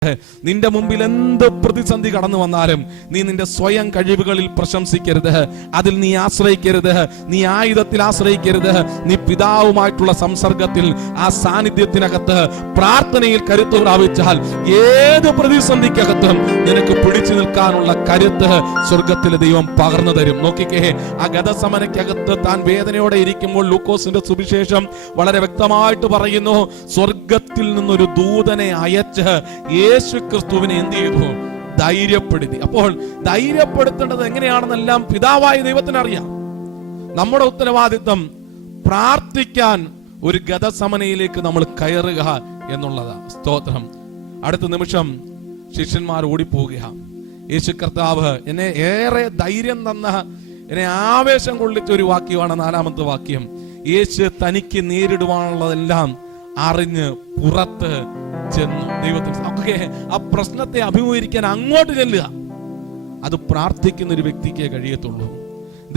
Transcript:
നിന്റെ മുമ്പിൽ എന്ത് പ്രതിസന്ധി കടന്നു വന്നാലും നീ നിന്റെ സ്വയം കഴിവുകളിൽ പ്രശംസിക്കരുത്. അതിൽ നീ ആശ്രയിക്കരുത്. നീ ആയുധത്തിൽ ആശ്രയിക്കരുത്. നീ പിതാവുമായിട്ടുള്ള സംസർഗത്തിൽ ആ സാന്നിധ്യത്തിനകത്ത് പ്രാർത്ഥനയിൽ കരുത്തു പ്രാപിച്ചാൽ ഏത് പ്രതിസന്ധിക്കകത്തും നിനക്ക് നിൽക്കാനുള്ള കരുത്ത് സ്വർഗത്തിലെ ദൈവം പകർന്നു തരും. നോക്കിക്കേ ആ ഗതസമനക്കകത്ത് താൻ വേദനയോടെ ഇരിക്കുമ്പോൾ ലൂക്കോസിന്റെ സുവിശേഷം വളരെ വ്യക്തമായിട്ട് പറയുന്നു സ്വർഗത്തിൽ നിന്നൊരു ദൂതനെ അയച്ച് യേശു ക്രിസ്തുവിനെ എന്ത് ചെയ്തു? ധൈര്യപ്പെടുത്തി. അപ്പോൾ ധൈര്യപ്പെടുത്തേണ്ടത് എങ്ങനെയാണെന്നെല്ലാം പിതാവായ ദൈവത്തിന് അറിയാം നമ്മുടെ ഉത്തരവാദിത്വം പ്രാർത്ഥിക്കാൻ ഒരു ഗതസമനയിലേക്ക് നമ്മൾ കയറുക എന്നുള്ളതാണ്. സ്തോത്രം. അടുത്ത നിമിഷം ശിഷ്യന്മാർ ഓടിപ്പോവുക യേശു കർത്താവ് എന്നെ ഏറെ ധൈര്യം തന്ന എന്നെ ആവേശം കൊള്ളിച്ച ഒരു വാക്യമാണ് നാലാമത്തെ വാക്യം. യേശു തനിക്ക് നേരിടുവാനുള്ളതെല്ലാം അറിഞ്ഞ് പുറത്ത് ചെന്നു. ദൈവത്തിന് ഒക്കെ ആ പ്രശ്നത്തെ അഭിമുഖീകരിക്കാൻ അങ്ങോട്ട് ചെല്ലുക. അത് പ്രാർത്ഥിക്കുന്ന ഒരു വ്യക്തിക്കേ കഴിയത്തുള്ളൂ.